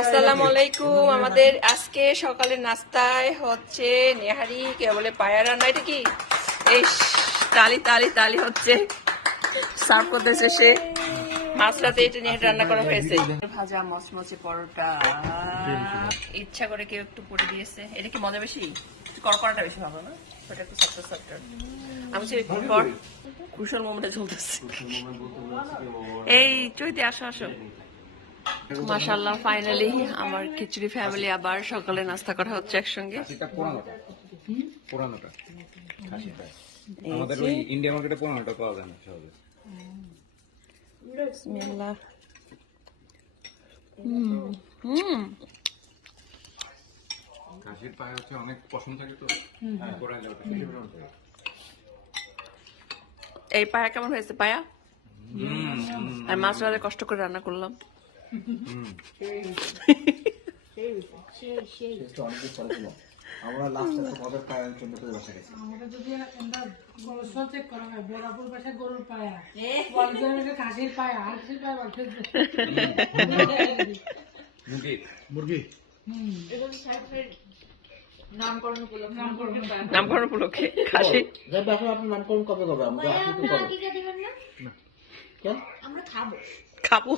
আসসালামু আলাইকুম। আমাদের আজকে সকালের নাস্তায় হচ্ছে নেহারি কে বলে পায়া রান্না। এটা কি এই তালি তালি তালি হচ্ছে সার্ভ করতেছে সে। মাছরাতে এটা নিয়ে রান্না করা হয়েছে। ভাজা মচমচে পরোটা, ইচ্ছা করে কেউ একটু করে দিয়েছে। এটা কি মজা বেশি? কড়কড়াটা বেশি ভালো না? ওটা একটু সফট সফট। আমি সেই পর কুশল মোমেন্টে চলতেছে। এই চৈতি আসো আসো। মাশাআল্লাহ, ফাইনালি আমার খিচুড়ি ফ্যামিলি আবার সকালে নাস্তা করা হচ্ছে একসঙ্গে। পুরানোটা আমাদের ওই ইন্ডিয়া মার্কেটে পুরানোটা পাওয়া যায় না সহজে। বিসমিল্লাহ। খাসির পায়ে হচ্ছে অনেক পছন্দ থাকে তো। হ্যাঁ, পুরানো যাবে এই পায়া কেমন হয়েছে পায়া? আর মাছ রাতে কষ্ট করে রান্না করলাম। আমরা লাস্ট একটা মজার পায়ের জন্য করে বসে গেছি। আমরা যদি আমরা গরু চেক করা হয়, বরাবর পাশে গরুর পায়া, বলজনের খাসির পায়া, হাসির পায়া বলতে মুরগি নামকরণ উপলক্ষে খাসি। যাবে এখন আপনার নামকরণ কবে কবে? আমরা খাবো।